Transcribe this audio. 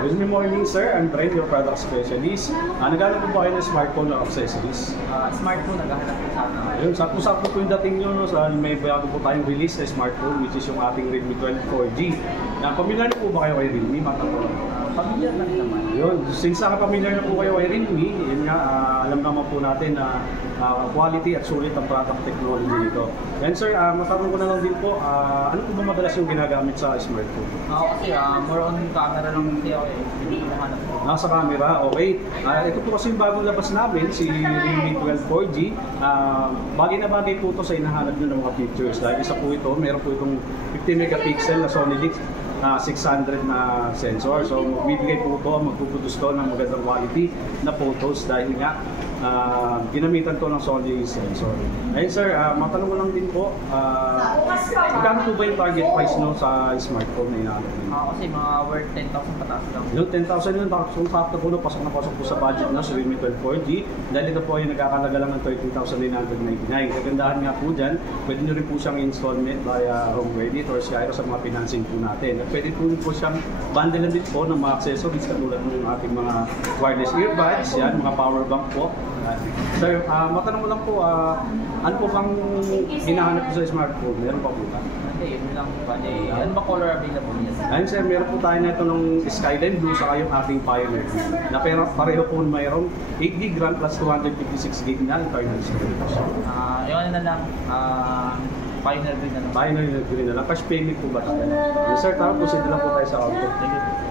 Good morning, sir. I'm Brent, your product specialist. Naghanap po ba kayo ng smartphone or accessories? Smartphone, naghahanap ko sana. Ayun, sakto-sakto po yung dating nyo, no? May bago po tayong release na smartphone, which is yung ating Redmi 12 4G. Pamilyar na po ba kayo kay Realme? Matanong. Pamilyar na naman. Yun, since pamilyar na po kayo kay Realme, yun nga, alam naman po natin na quality at sulit ang product technology nito. And sir, matanong ko na lang din po, ano po ba madalas yung ginagamit sa smartphone? Kasi more on camera lang kasi ako eh. Hindi ko nahanap ko. Nasa camera, okay. Ito po kasi yung bagong labas namin, si Realme 12 4G. Bagay na bagay po ito sa hinahanap nyo ng mga features. Dahil isa po ito, meron po itong 50 megapixel na Sony 600 na sensor. So magbibigay po ito, magpuproduce to ng magandang quality na photos dahil nga ginamitan to ng Sony sensor. Ayun sir, matanong ko lang din po, magkano po ba yung target price no sa smartphone na hinahanap nyo? Kasi mga worth 10,000 pataas lang. Yung 10,000 yun, sakto po no, pasok na pasok po sa budget no, sa Realme 12 4G. Dahil ito po ay nagkakalaga lang ng 13,999. Kagandahan nga po dyan, pwede nyo rin po siyang installment via home credit or Skyro sa mga financing po natin. At pwede po siyang bundle din po ng mga accessories katulad ng ating mga wireless earbuds, yan, mga power bank po. Sir, matanong ko lang po, ano po bang hinahanap po sa smartphone? Meron pa po ba? Hindi, yun lang po. Ano ba color available niya? Ayun sir, meron po tayo na ito ng Skyline Blue sa yung ating Pioneer Blue. Na pero pareho po mayroong 8GB RAM plus 256GB na internal storage. Yung ano na lang, Pioneer Green na lang. Pioneer Green na lang. Cash payment po ba tayo? Yes sir, tara po, sila lang po tayo sa auto. Thank you.